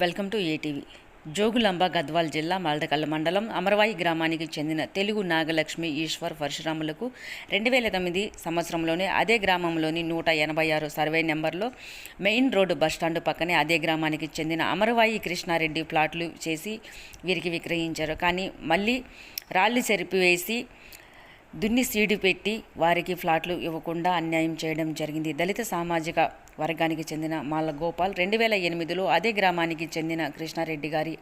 Welcome to ATV. Jogulamba Gadwal జిల్లా మాల్దకల్ల మండలం అమరవాయి గ్రామానికి చెందిన తెలుగు నాగలక్ష్మి ఈశ్వర్ పరశురాములకు రెండు వేల తొమ్మిది సంవత్సరంలోనే అదే గ్రామంలోని నూట ఎనభై ఆరు సర్వే నెంబర్లో మెయిన్ రోడ్డు బస్టాండు పక్కనే అదే గ్రామానికి చెందిన అమరవాయి కృష్ణారెడ్డి ప్లాట్లు చేసి వీరికి విక్రయించారు. కానీ మళ్ళీ రాళ్ళు చెరిపివేసి దున్ని సీడు పెట్టి వారికి ఫ్లాట్లు ఇవ్వకుండా అన్యాయం చేయడం జరిగింది. దళిత సామాజిక వర్గానికి చెందిన మాల గోపాల్ రెండు వేల ఎనిమిదిలో అదే గ్రామానికి చెందిన కృష్ణారెడ్డి గారి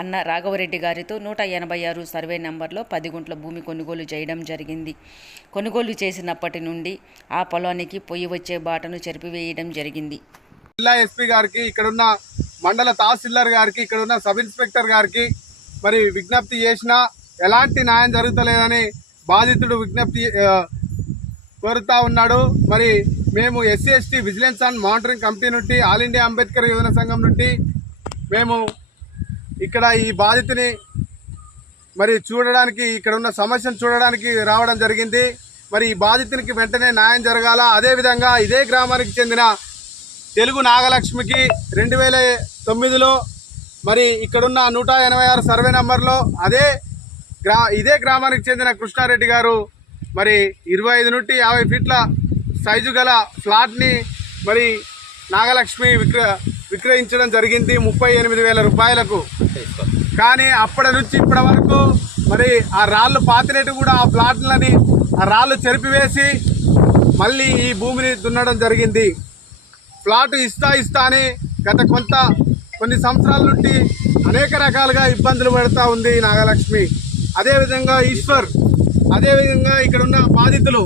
అన్న రాఘవరెడ్డి గారితో నూట ఎనభై ఆరు సర్వే నెంబర్లో పది గుంట్ల భూమి కొనుగోలు చేయడం జరిగింది. కొనుగోలు చేసినప్పటి నుండి ఆ పొలానికి పొయ్యి వచ్చే బాటను చెరిపివేయడం జరిగింది. జిల్లా ఎస్పీ గారికి ఇక్కడున్న మండల తహసీల్దార్ గారికి ఇక్కడున్న సబ్ ఇన్స్పెక్టర్ గారికి మరి విజ్ఞప్తి చేసినా ఎలాంటి న్యాయం జరుగుతలేదని బాధితుడు విజ్ఞప్తి కోరుతా ఉన్నాడు. మరి మేము SC ST vigilance and monitoring committee నుండి ఆల్ ఇండియా అంబేద్కర్ యువన సంఘం నుండి మేము ఇక్కడ ఈ బాధితుని మరి చూడడానికి ఇక్కడ ఉన్న సమస్యను చూడడానికి రావడం జరిగింది. మరి ఈ బాధితునికి వెంటనే న్యాయం జరగాల. అదేవిధంగా ఇదే గ్రామానికి చెందిన తెలుగు నాగలక్ష్మికి రెండు వేల తొమ్మిదిలో మరి ఇక్కడున్న నూట ఎనభై ఆరు సర్వే నెంబర్లో అదే గ్రా ఇదే గ్రామానికి చెందిన కృష్ణారెడ్డి గారు మరి ఇరవై ఐదు నుండి యాభై ఫీట్ల సైజు గల ఫ్లాట్ని మరి నాగలక్ష్మి విక్ర విక్రయించడం జరిగింది. ముప్పై ఎనిమిది వేల రూపాయలకు. కానీ అప్పటి నుంచి ఇప్పటి వరకు మరి ఆ రాళ్ళు పాతినట్టు కూడా ఆ ఫ్లాట్లని ఆ రాళ్ళు చెరిపివేసి మళ్ళీ ఈ భూమిని దున్నడం జరిగింది. ప్లాట్ ఇస్తా ఇస్తా అని గత కొంత కొన్ని సంవత్సరాల నుండి అనేక రకాలుగా ఇబ్బందులు పెడతా ఉంది నాగలక్ష్మి. అదేవిధంగా ఈశ్వర్ అదేవిధంగా ఇక్కడున్న బాధితులు.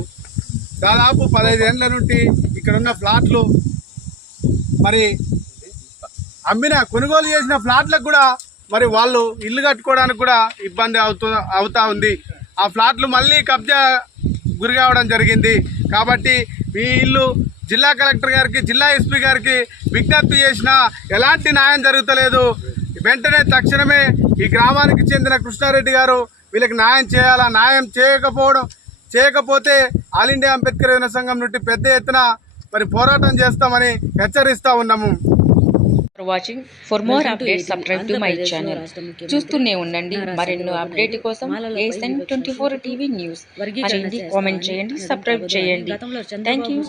దాదాపు పదహైదు ఏళ్ళ నుండి ఇక్కడున్న ఫ్లాట్లు మరి అమ్మిన కొనుగోలు చేసిన ఫ్లాట్లకు కూడా మరి వాళ్ళు ఇల్లు కట్టుకోవడానికి కూడా ఇబ్బంది అవుతూ అవుతా ఉంది. ఆ ఫ్లాట్లు మళ్ళీ కబ్జా గురి కావడం జరిగింది. కాబట్టి ఈ ఇల్లు జిల్లా కలెక్టర్ గారికి జిల్లా ఎస్పీ గారికి విజ్ఞప్తి చేసినా ఎలాంటి న్యాయం జరుగుతలేదు. వెంటనే తక్షణమే ఈ గ్రామానికి చెందిన కృష్ణారెడ్డి గారు వీళ్ళకి న్యాయం చేయాలా? న్యాయం చేయకపోవడం చేయకపోతే ఆల్ ఇండియా అంబేద్కర్ యువన సంఘం నుండి పెద్ద ఎత్తున మరి పోరాటం చేస్తామని హెచ్చరిస్తా ఉన్నాము. For watching for more updates subscribe to my channel చూస్తూనే ఉండండి. మరెన్నో అప్డేట్ కోసం ASN twenty four TV news comment చేయండి సబ్స్క్రైబ్ చేయండి. Thank you